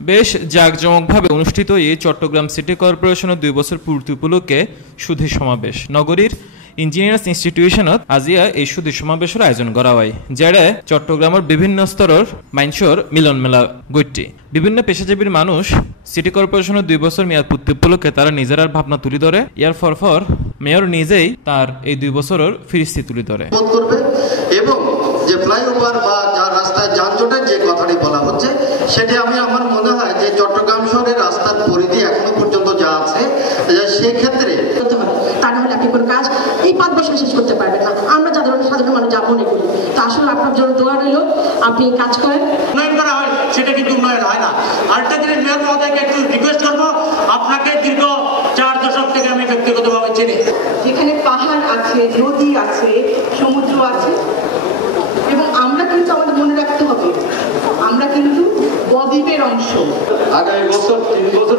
বেশ জাঁকজমকভাবে অনুষ্ঠিত এই চট্টগ্রাম সিটি কর্পোরেশনের দুই বছর পূর্তি উপলক্ষে সুধী সমাবেশ। নগরীর ইঞ্জিনিয়ার্স ইনস্টিটিউশনত আজিয়া এই সুধী সমাবেশের আয়োজন করা হয় যেটা চট্টগ্রামের বিভিন্ন স্তরের মাইনসর মিলন মেলা গৈটি বিভিন্ন পেশাজীবীর মানুষ সিটি কর্পোরেশনের দুই বছর মেয়াদ পূর্তি উপলক্ষে তারা নিজেরার ভাবনা তুলে ধরে, ইয়ার ফরফর মেয়র নিজেই তার এই দুই বছরের ফিরিস্তি তুলে ধরে। এবং যে ফ্লাইওভার বা রাস্তায় যানজটের যে কথাটি বলা হচ্ছে, সেটি আমি আমার মনে হয় যে চট্টগ্রাম শহরের রাস্তার পরিধি এখনও পর্যন্ত যা আছে সেক্ষেত্রে তা না হলে আপনি কোনো কাজ এই পাঁচ বছর শেষ করতে পারবেন না। আমরা সাধারণ সাধারণ মানুষ যা মনে করি। তা আসলে আপনার জন্য দোয়া রইল। আপনি কাজ করেন। উন্নয়ন করা হয় সেটা কিন্তু উন্নয়ন হয় না। আরেকটা জিনিস মেয়র মহোদয়কে একটু রিকোয়েস্ট করব আপনাকে দীর্ঘ চার দশক থেকে আমি ব্যক্তিগতভাবে চিনি। যেখানে পাহাড় আছে নদী আছে সমুদ্র আছে এবং আমরা কিন্তু আমাদের মনে রাখতে হবে আমরা কিন্তু বদ্বীপের অংশ। আগামী বছর তিন বছর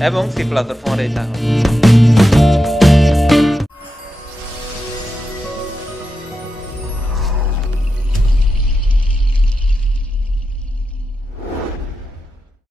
এবং সি প্লাস ফোন এই তাহলে